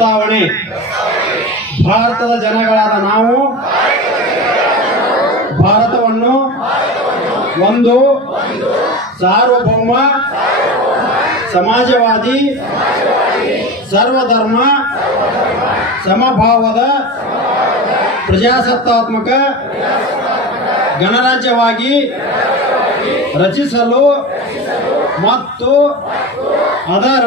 ಪ್ರಸ್ತಾವನೆ ಭಾರತದ ಜನಗಳಾದ ನಾವು ಭಾರತವನ್ನು ಒಂದು ಸಾರ್ವಭೌಮ ಸಮಾಜವಾದಿ ಸರ್ವಧರ್ಮ ಸಮಭಾವದ ಪ್ರಜಾಸತ್ತಾತ್ಮಕ ಗಣರಾಜ್ಯವಾಗಿ ರಚಿಸಲು ಮತ್ತು ಅದರ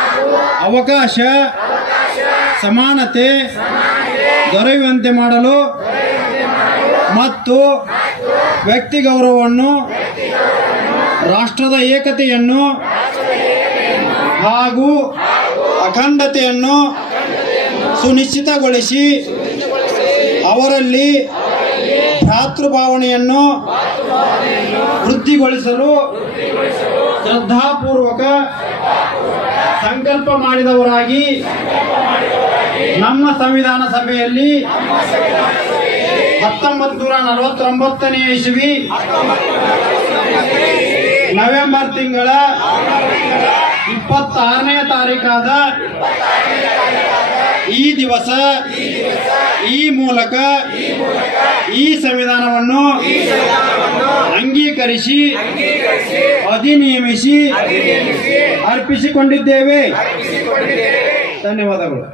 ಅವಕಾಶ ಸಮಾನತೆ ದೊರೆಯುವಂತೆ ಮಾಡಲು ಮತ್ತು ವ್ಯಕ್ತಿ ಗೌರವವನ್ನು ರಾಷ್ಟ್ರದ ಏಕತೆಯನ್ನು ಹಾಗೂ ಅಖಂಡತೆಯನ್ನು ಸುನಿಶ್ಚಿತಗೊಳಿಸಿ ಅವರಲ್ಲಿ ಭಾತೃಭಾವನೆಯನ್ನು ವೃದ್ಧಿಗೊಳಿಸಲು ಶ್ರದ್ಧಾಪೂರ್ವಕ ಸಂಕಲ್ಪ ಮಾಡಿದವರಾಗಿ ನಮ್ಮ ಸಂವಿಧಾನ ಸಭೆಯಲ್ಲಿ ಹತ್ತೊಂಬತ್ತು ನೂರ ನಲವತ್ತೊಂಬತ್ತನೇ ಇಸವಿ ನವೆಂಬರ್ ತಿಂಗಳ ಇಪ್ಪತ್ತಾರನೇ ತಾರೀಕಾದ ಈ ದಿವಸ ಈ ಮೂಲಕ ಈ ಸಂವಿಧಾನವನ್ನು ಅಂಗೀಕರಿಸಿ ಅಧಿನಿಯಮಿಸಿ ಅರ್ಪಿಸಿಕೊಂಡಿದ್ದೇವೆ ಧನ್ಯವಾದಗಳು